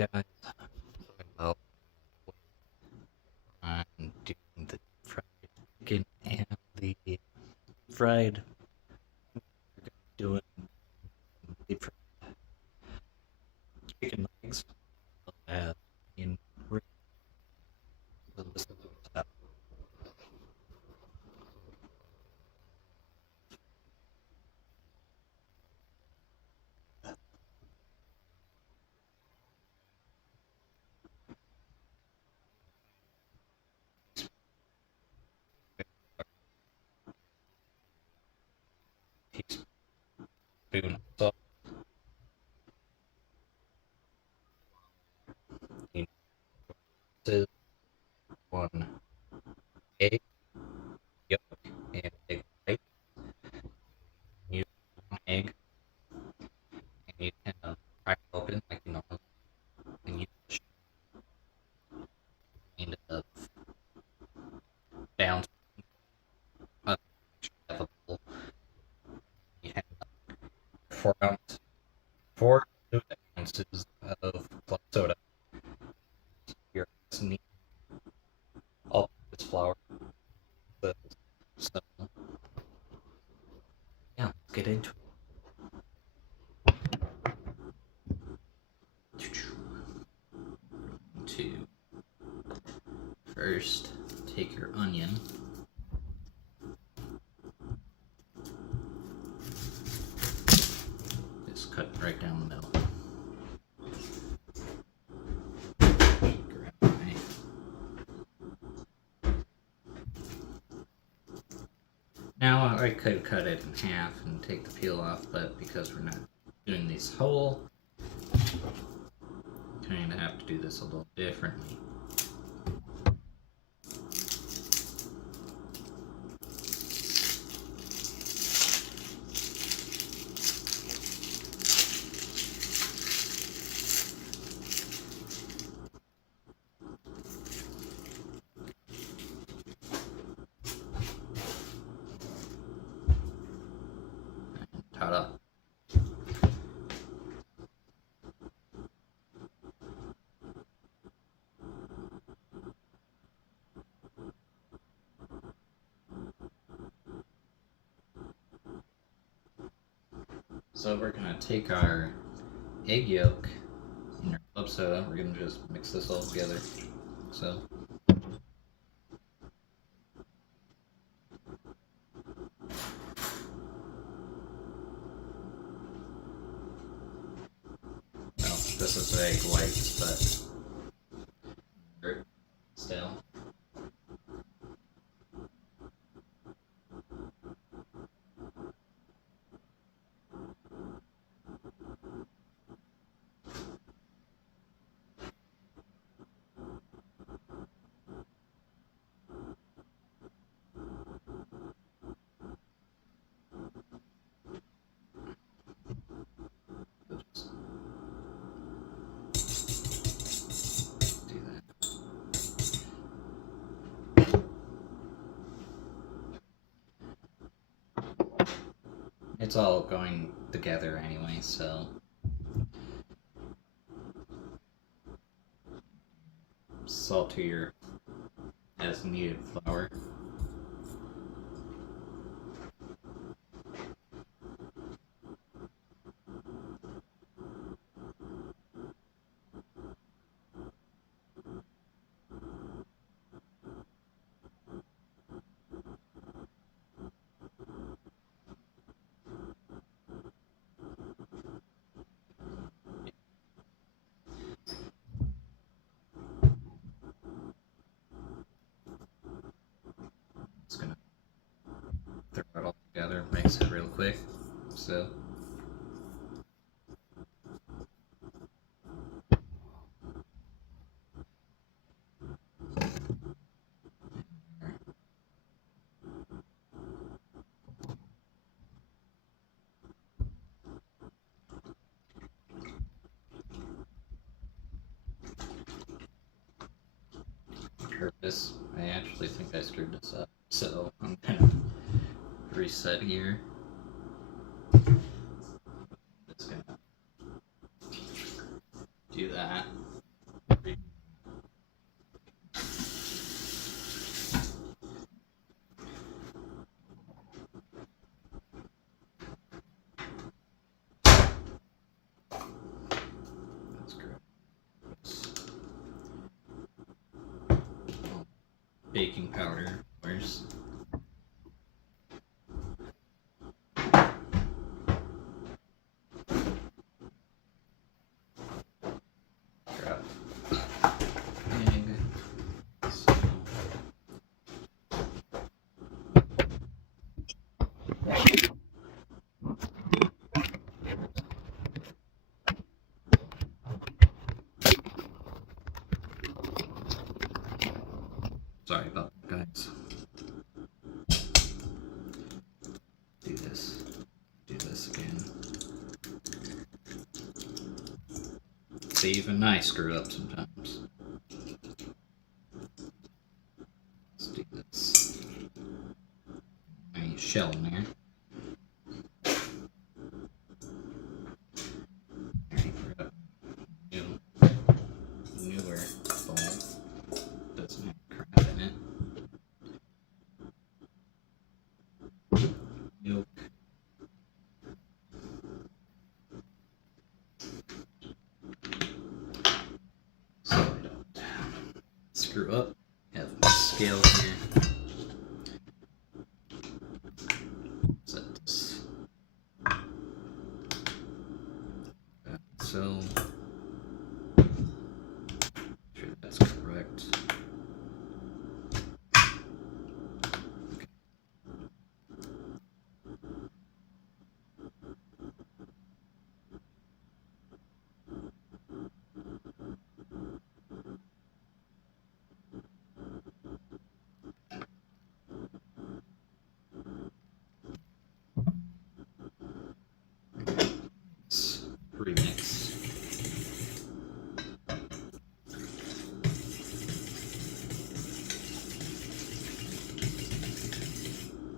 guys, talking about I'm doing the fried chicken and the fried doing deep fried chicken legs as in teaspoon of salt, one egg yolk and egg white. Use one egg and you can crack it open like you normally and use kind of down have a bowl. You have 4 ounces of club soda. Your need all this flour. So yeah, let's get into it. To first take your onion. Just cut right down the middle. Grab my Now I could cut it in half and take the peel off, but because we're not doing these whole, I'm going to have to do this a little differently. Ta-da. So we're going to take our egg yolk and our club soda. We're going to just mix this all together. So this is egg whites, but still. It's all going together anyway, so salt to your as needed flour. Just gonna throw it all together, mix it real quick. So this, I actually think I screwed this up. So I'm gonna reset here. Just gonna do that. baking powder, of course. Drop egg. So, sorry about that, guys. Do this. Do this again. See, even I screw up sometimes. Let's do this. Any shell in there. Alright, we're up. Newer bowl. Doesn't have crab in it. Yolk. So I don't screw up. Have my scale here. Set this. So, sure that's correct. Let's remix.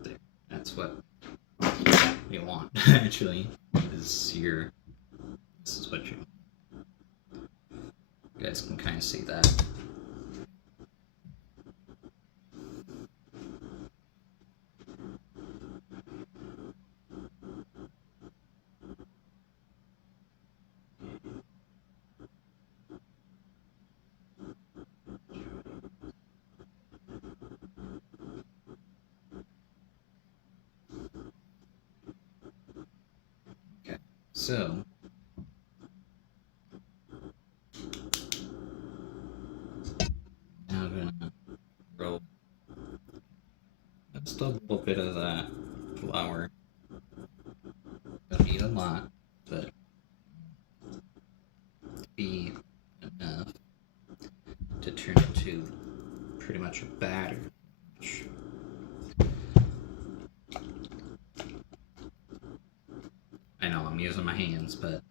There. That's what you want, actually, is your. This is what you guys can kind of see that. Okay, so now I'm gonna roll just a little bit of that flour. Don't need a lot, but be enough to turn into pretty much a batter. I know I'm using my hands, but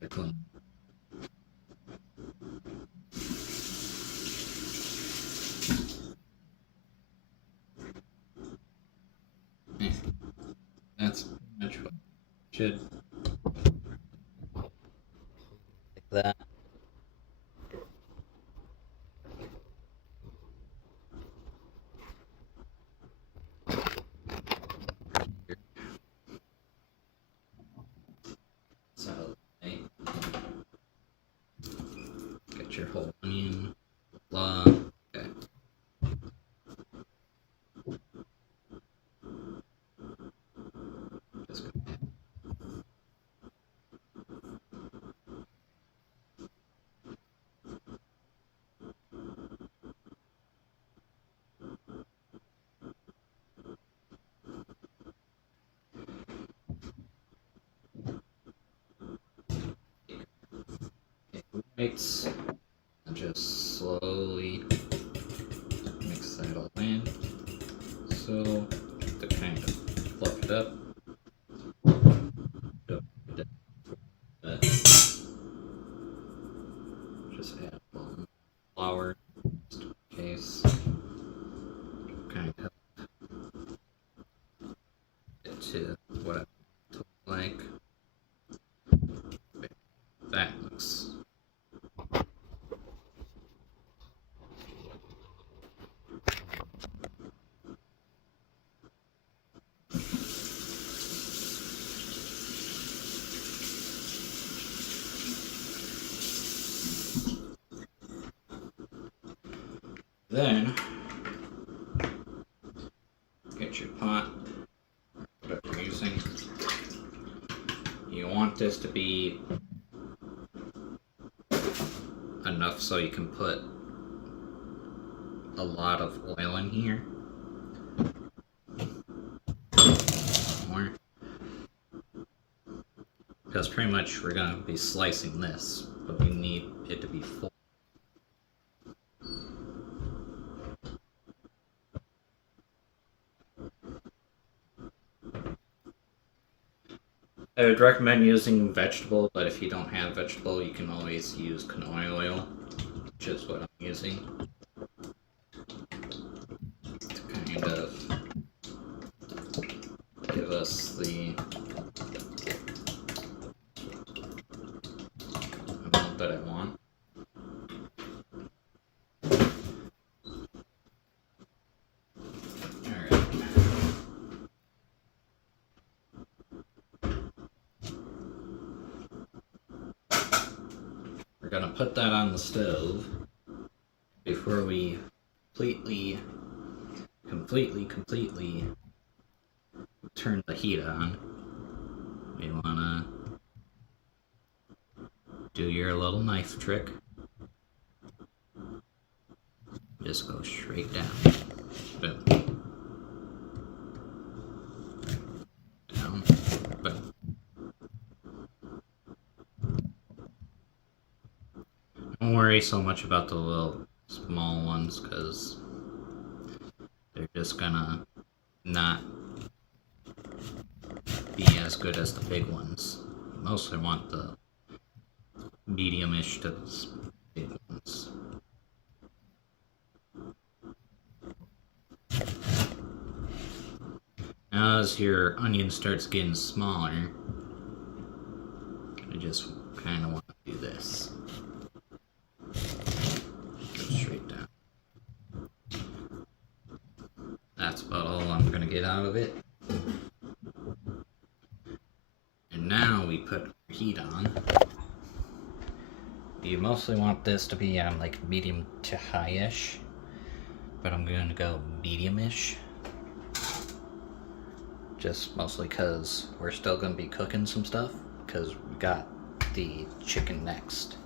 they're clean. Yeah, that's pretty much what should like that. So, hey, get your whole onion. Blah. Okay. Just go ahead. Right, and just slowly mix that all in. So to kind of fluff it up. But just add a little flour just in case. Kind of it to what it looks like. That looks. Then pot, whatever you're using. You want this to be enough so you can put a lot of oil in here. More. Because pretty much we're going to be slicing this, but we need it to be full. I would recommend using vegetable, but if you don't have vegetable, you can always use canola oil, which is what I'm using. To kind of give us the amount that I want. Alright. We're gonna put that on the stove before we completely turn the heat on. You wanna do your little knife trick. Just go straight down. Boom. Down. Boom. Don't worry so much about the little small ones, because they're just gonna not be as good as the big ones. Mostly want the medium-ish to big ones. Now as your onion starts getting smaller, you just kind of want to do this. Go straight down. That's about all I'm going to get out of it. And now we put heat on. You mostly want this to be on like medium to high-ish, but I'm going to go medium-ish. Just mostly because we're still going to be cooking some stuff, because we got the chicken next.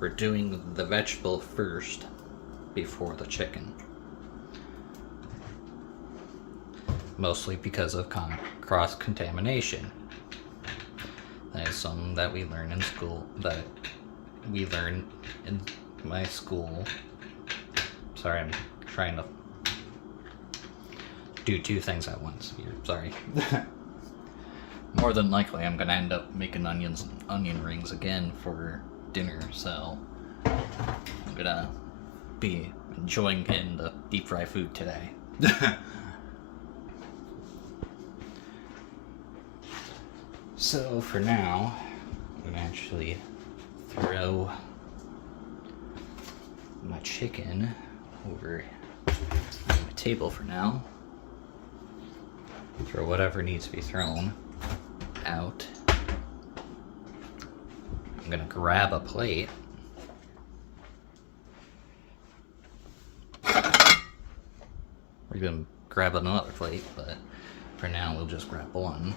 We're doing the vegetable first before the chicken. Mostly because of cross-contamination. That is something that we learn in school, that we learn in my school. Sorry, I'm trying to do two things at once here. Sorry. More than likely, I'm gonna end up making onion rings again for dinner, so I'm gonna be enjoying getting the deep fry food today. So for now, I'm gonna actually throw my chicken over on my table for now. Throw whatever needs to be thrown out. I'm gonna grab a plate. We're gonna grab another plate, but for now we'll just grab one.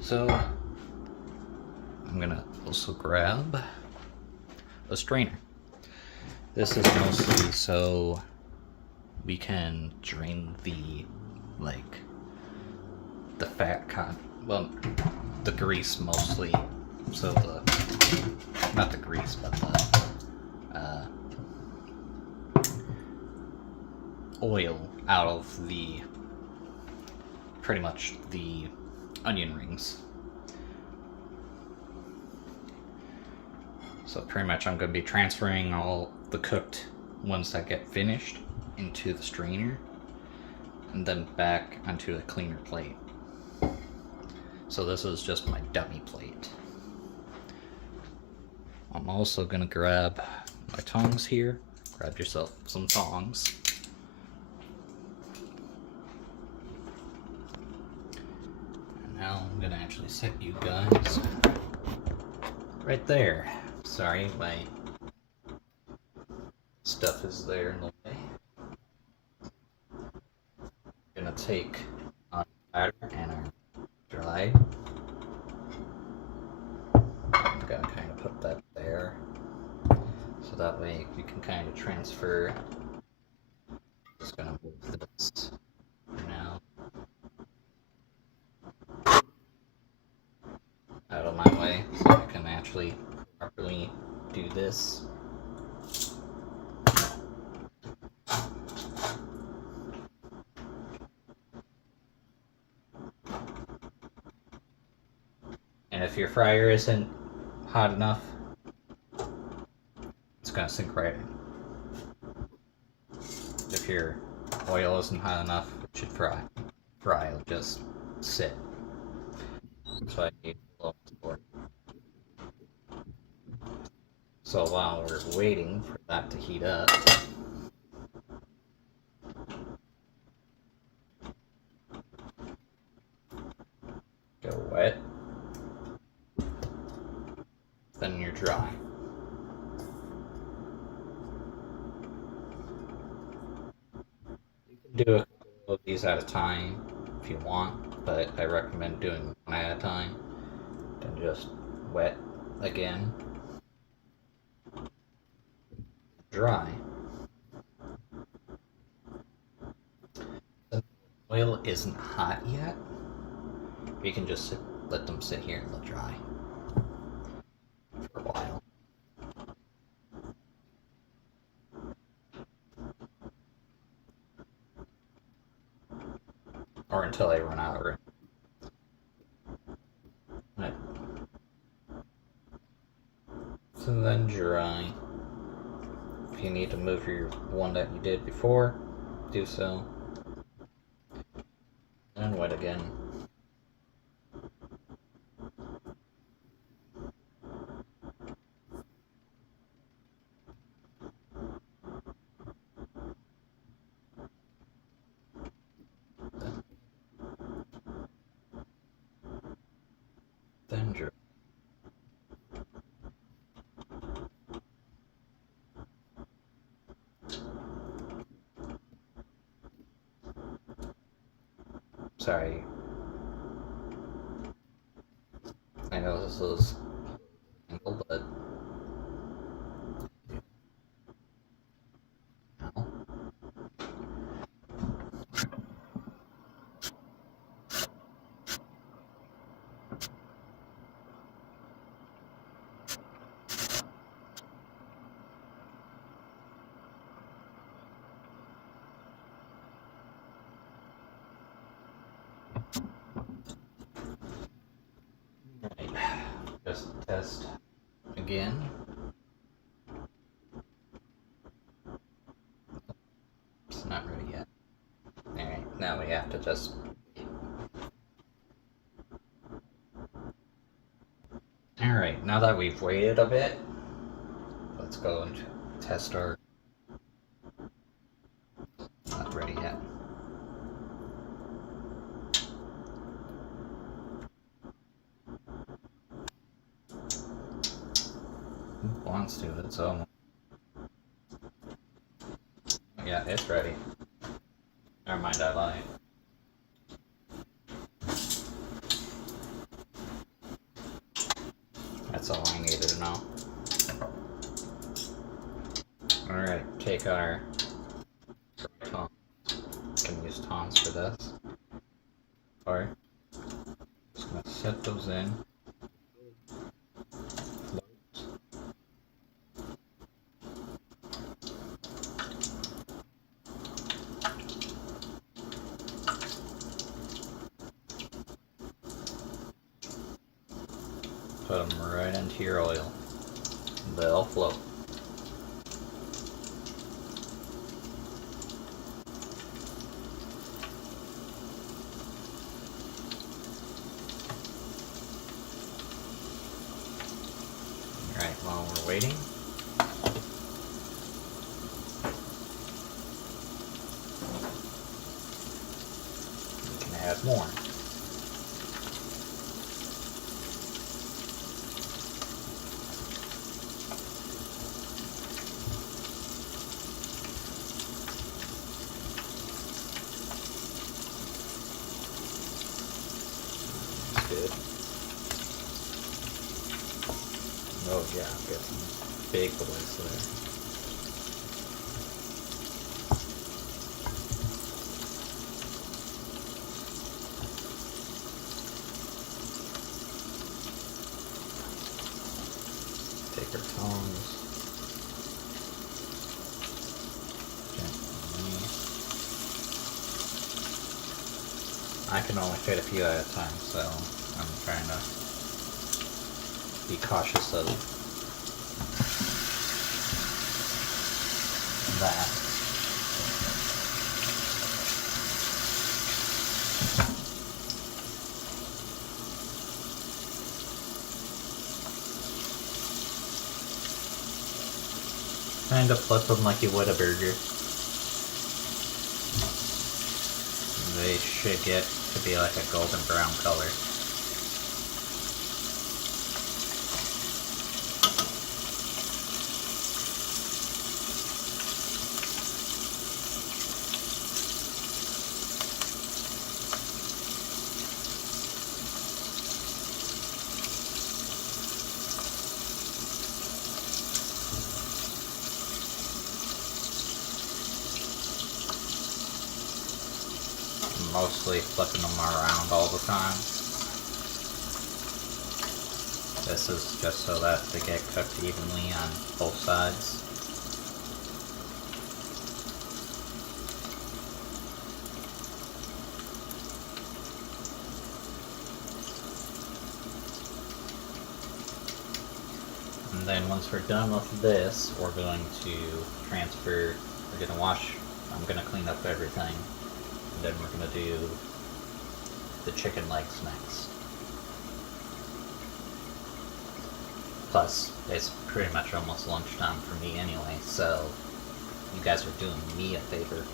So I'm gonna also grab a strainer. This is mostly so we can drain the fat well, the grease mostly. So not the grease, but the oil out of pretty much the onion rings. So pretty much I'm going to be transferring all the cooked ones that get finished into the strainer and then back onto a cleaner plate. So this is just my dummy plate. I'm also going to grab my tongs here. Grab yourself some tongs. And now I'm going to actually set you guys right there. Sorry, my stuff is there in the way. take our batter and our dry. I'm gonna kind of put that there, so that way you can kind of transfer. Just gonna move this for now out of my way so I can actually properly do this. And if your fryer isn't hot enough, it's gonna sink right in. If your oil isn't hot enough, it should fry. It'll just sit. So I need a little more. So while we're waiting for that to heat up, go wet, then you're dry. You can do a couple of these at a time if you want, but I recommend doing one at a time. Then just wet again, dry. The oil isn't hot yet. You can just let them sit here and let dry for a while. Or until they run out of room. Right. So then dry. If you need to move your one that you did before, do so. And wet again. Then dry. Sorry. I know this is angle, but no. Right. Just test again. It's not ready yet. Alright, now we have to just. Alright, now that we've waited a bit, let's go and test our. Not ready yet. Who wants to? It's almost. Yeah, it's ready. Never mind, I lied. That's all I needed to know. Alright, take our tongs. You can use tongs for this. Alright. Just gonna set those in. Put them right into your oil. They'll float. Alright, while we're waiting, we can add more. good. Oh yeah, get some big boys there. Take our tongs. Gently. I can only fit a few at a time, so I'm trying to be cautious of that. Kind of flip them like you would a burger. They should get to be like a golden brown color. Mostly flipping them around all the time. This is just so that they get cooked evenly on both sides. And then once we're done with this, we're going to transfer, we're going to wash, I'm going to clean up everything. And then we're going to do the chicken legs next. Plus, it's pretty much almost lunchtime for me anyway, so you guys are doing me a favor.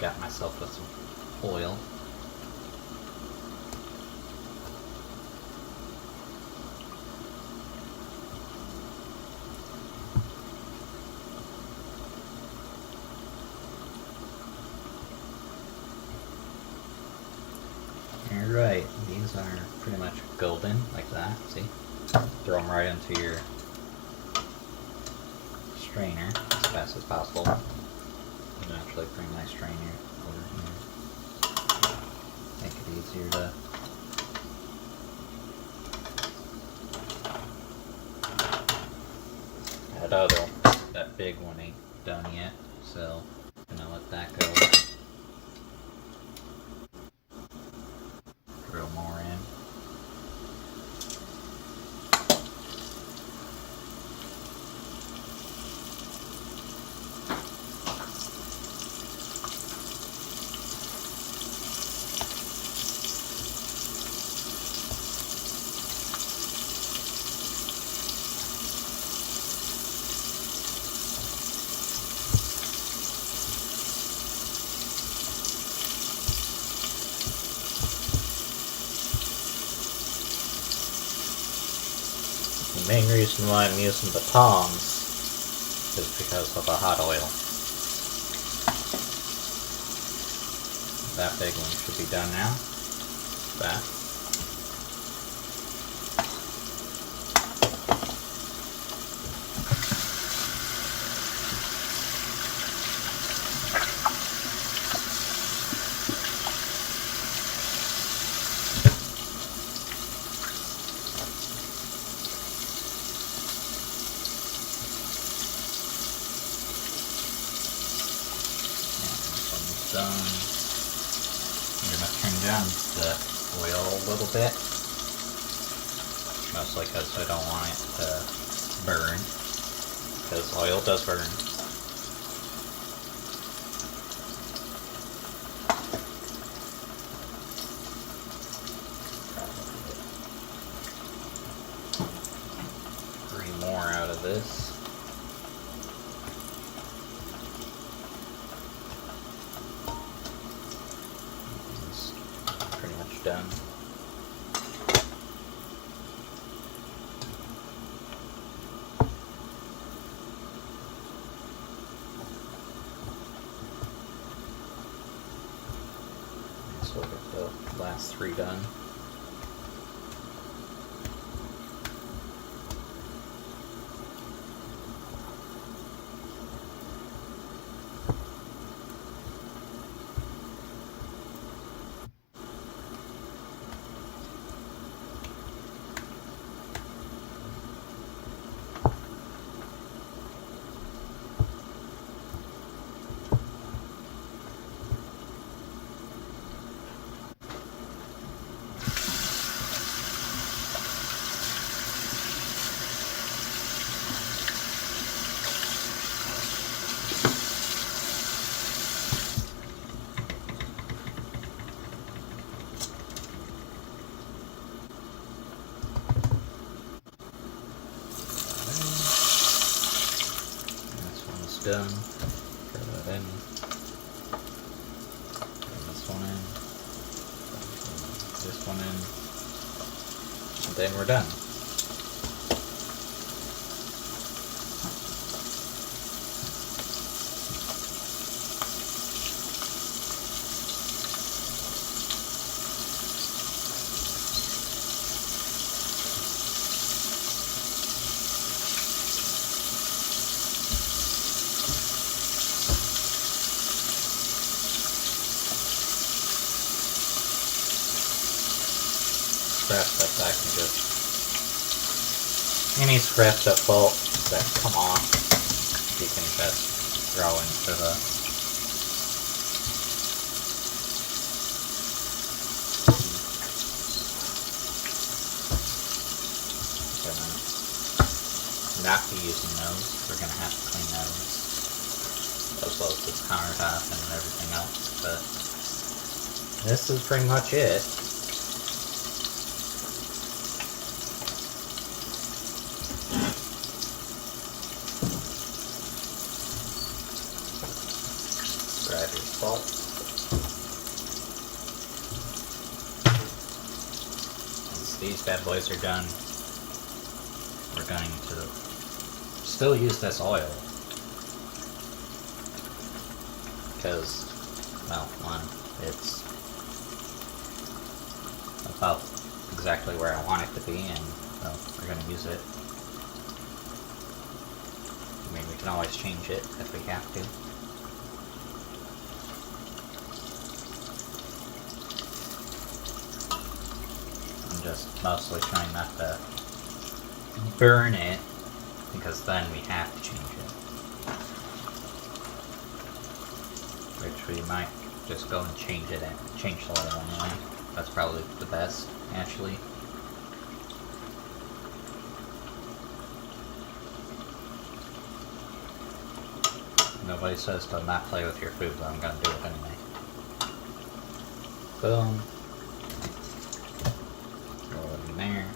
Got myself with some oil. Alright, these are pretty much golden, like that, see? Throw them right into your strainer as fast as possible. You can actually bring my strainer over here. Make it easier to... That big one ain't done yet, so I'm gonna let that go. Throw more in. The main reason why I'm using the tongs is because of the hot oil. That big one should be done now. That. Done. I'm going to turn down the oil a little bit, mostly because I don't want it to burn, because oil does burn. done. Let's look at the last 3 done. Done. Throw that in. Throw this one in. This one in. And then we're done. Scraps that I can just, any scraps that fall, that come off, you can just throw into the gonna not be using those. We're gonna have to clean those as well as this countertop and everything else, but this is pretty much it. Grab your salt. Once these bad boys are done, we're going to still use this oil. Because, well, one, it's about exactly where I want it to be, and well, we're going to use it. I mean, we can always change it if we have to. I'm just mostly trying not to burn it, because then we have to change it. Which we might just go and change it and change the oil anyway. That's probably the best, actually. Nobody says to not play with your food, but I'm gonna do it anyway. Boom. Throw it in there.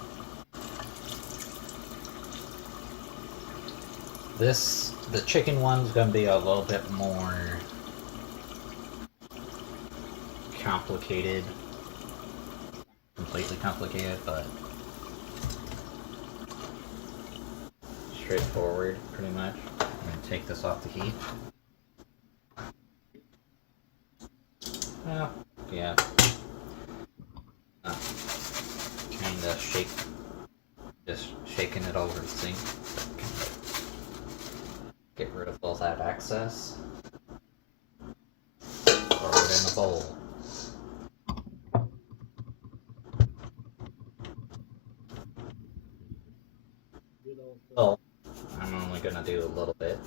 The chicken one's gonna be a little bit more complicated. Completely complicated, but straightforward, pretty much. I'm gonna take this off the heat. Well, yeah. Kinda just shaking it over the sink. Get rid of all that excess. Throw it in a bowl. Well, I'm only gonna do a little bit.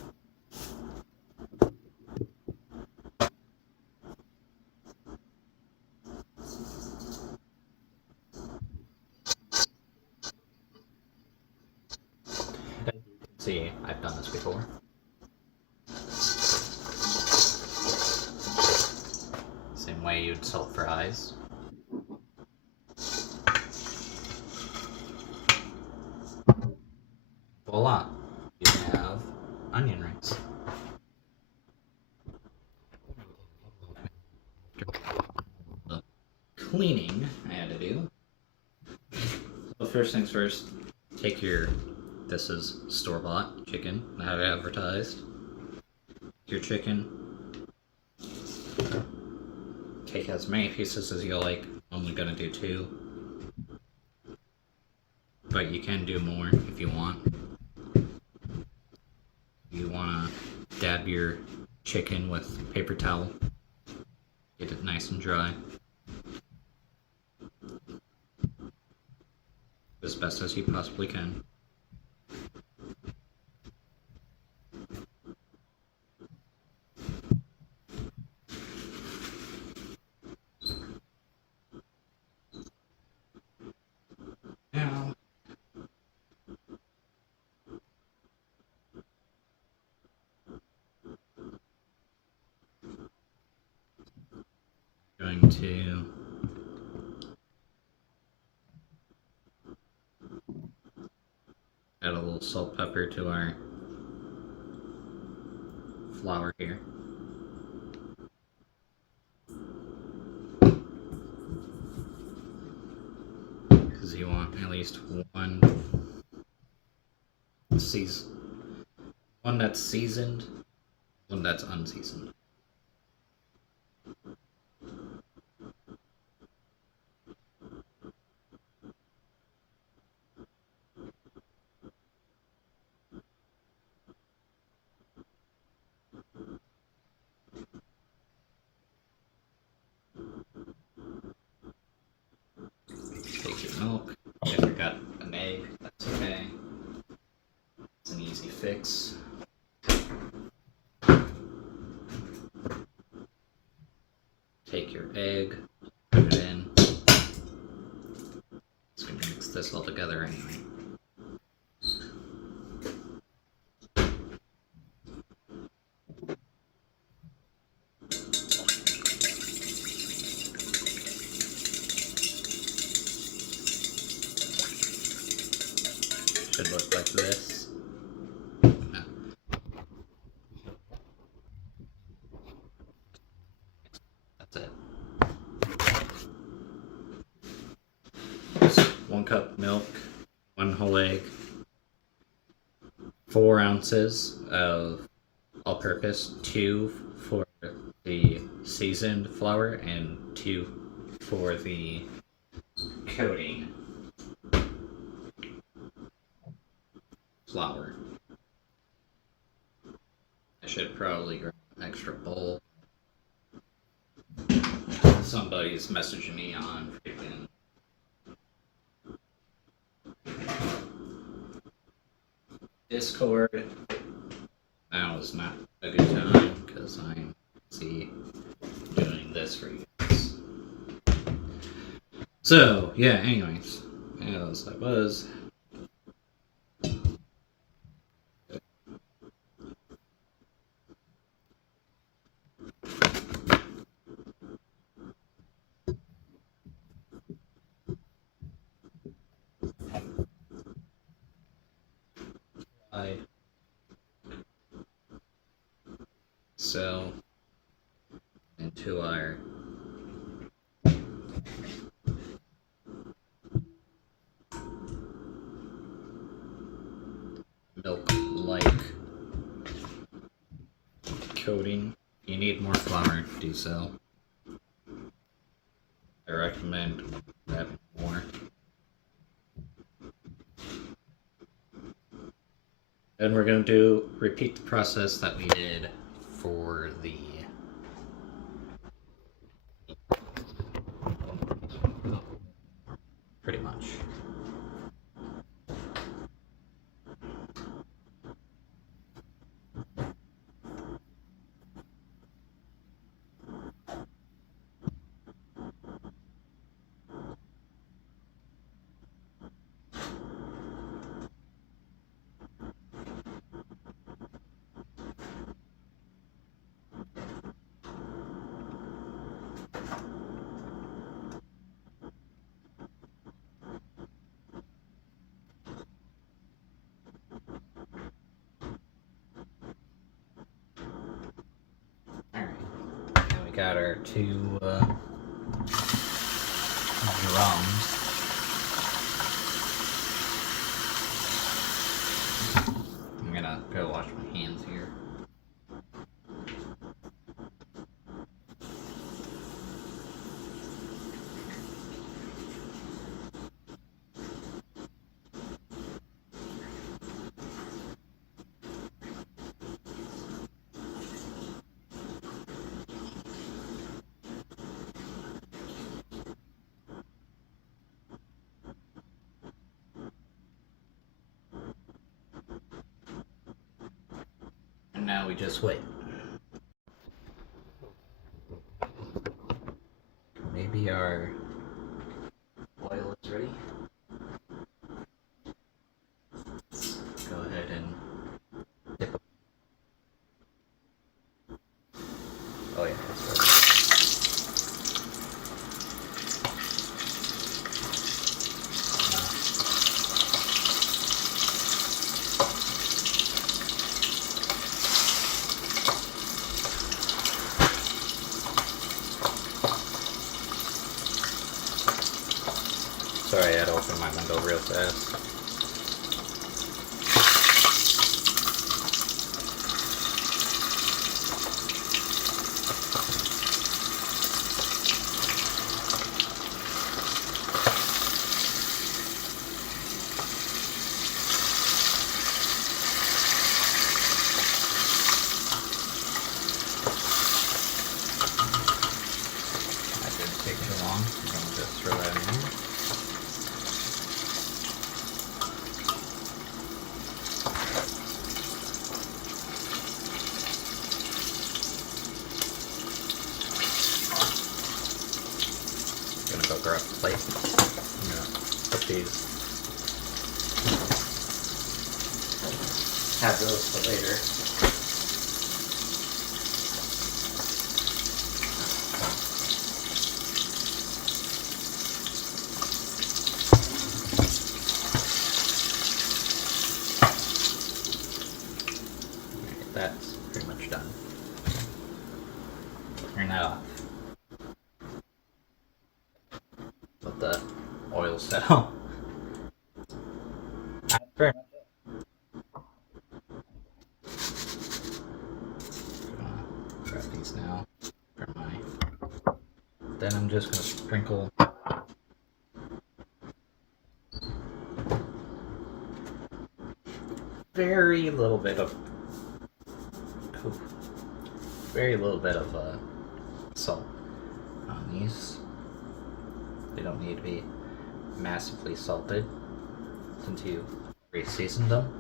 See, I've done this before. Same way you'd salt fries. Voila! You have onion rings. Cleaning, I had first things first, take your, this is store-bought chicken, not advertised. Your chicken, take as many pieces as you like. I'm only gonna do 2. But you can do more if you want. You wanna dab your chicken with paper towel. Get it nice and dry. As best as you possibly can. Now, I'm going to add a little salt, pepper to our flour here. Because you want at least one that's seasoned, one that's unseasoned. Take your milk. If you got an egg, that's okay. It's an easy fix. Take your egg, put it in. It's gonna mix this all together anyway. Should look like this. No. That's it. Just 1 cup milk, 1 whole egg, 4 ounces of all-purpose, 2 for the seasoned flour, and 2 for the coating flour. I should probably grab an extra bowl. Somebody's messaging me on freaking Discord. Now is not a good time because I'm busy doing this for you guys. So, yeah, anyways, as I was. So, into our milk-like coating. If you need more flour, do so. I recommend having more. And we're going to repeat the process that we did for the pretty much. Got our 2 drums. now we just wait. Maybe our oil is ready. Go ahead and dip it. Oh yeah, that's ready. Sorry, I had to open my window real fast. That didn't take too long. I'm going to just throw that in here. Gonna go grab a plate. I'm gonna put these. Have those for later. Alright, that's pretty much done. Turn that off. Let the oil settle. That's pretty much it. Grab these now for my. Then I'm just gonna sprinkle very little bit of salt on these. They don't need to be massively salted since you already seasoned them.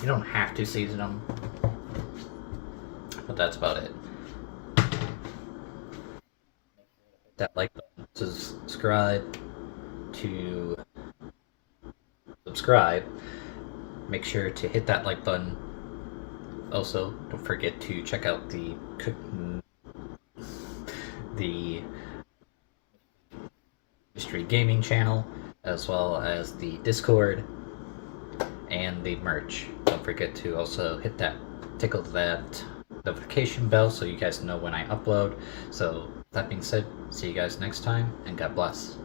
You don't have to season them, but that's about it. That like button to subscribe. Make sure to hit that like button. Also, don't forget to check out the History Gaming channel, as well as the Discord and the merch. Don't forget to also tickle that notification bell so you guys know when I upload. So that being said, see you guys next time, and God bless.